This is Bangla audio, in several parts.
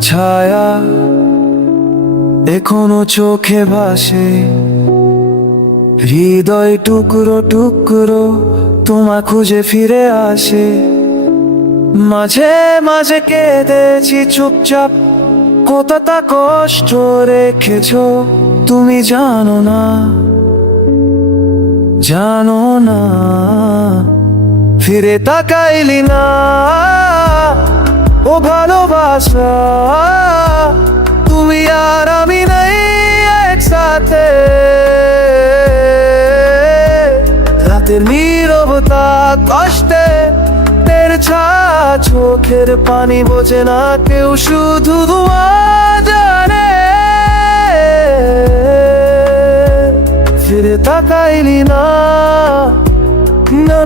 ছায়া এখনও চোখে ভাসে। হৃদয় টুকরো টুকরো তোমা খুঁজে ফিরে আসে। মাঝে মাঝে কেঁদেছি চুপচাপ। কতটা কষ্ট রেখেছ তুমি জানো না। জানো না। ফিরে তাকাইলি না। ও ভালোবাসা, তুমি আর আমি নাই একসাথে। রাতের নীরবতা, কষ্টে তের ছা চোখের পানি বোঝে না কেউ, শুধু দুয়া জানে। ফিরে তাকাইলি না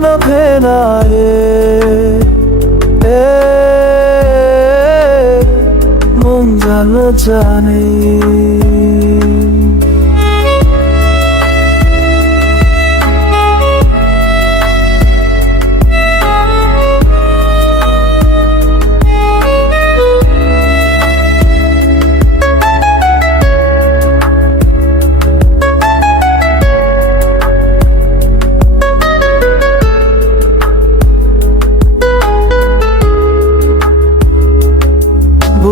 না, ফেনা রে। জানো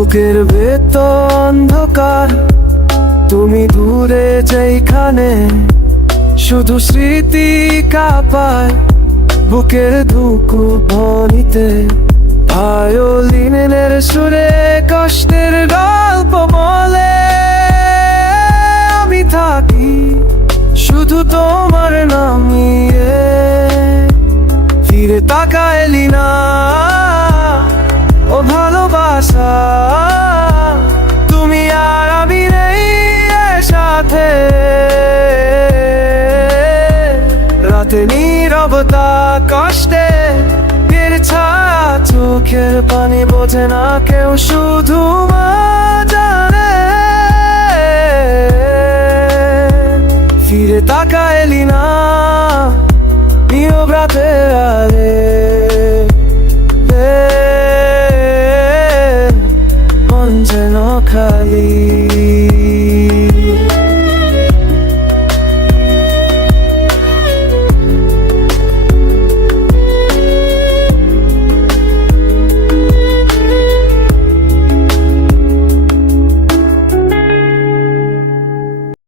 বুকের ভেতর অন্ধকার। তুমি দূরে যেখানে শুধু স্মৃতি কাপায়। বুকের ধুকু বনিতে ভায়োলিনের সুরে কষ্টের গল্প বলে। আমি থাকি শুধু তোমার নামিয়ে। ফিরে তাকাইলি না, ও ভালোবাসা। নীরবতা, কষ্টে এর ছায়া, চোখের পানি বোঝে না কেউ শুধু মা জানে। ফিরে তাকা এলি না রাতে আরে মন যেন খালি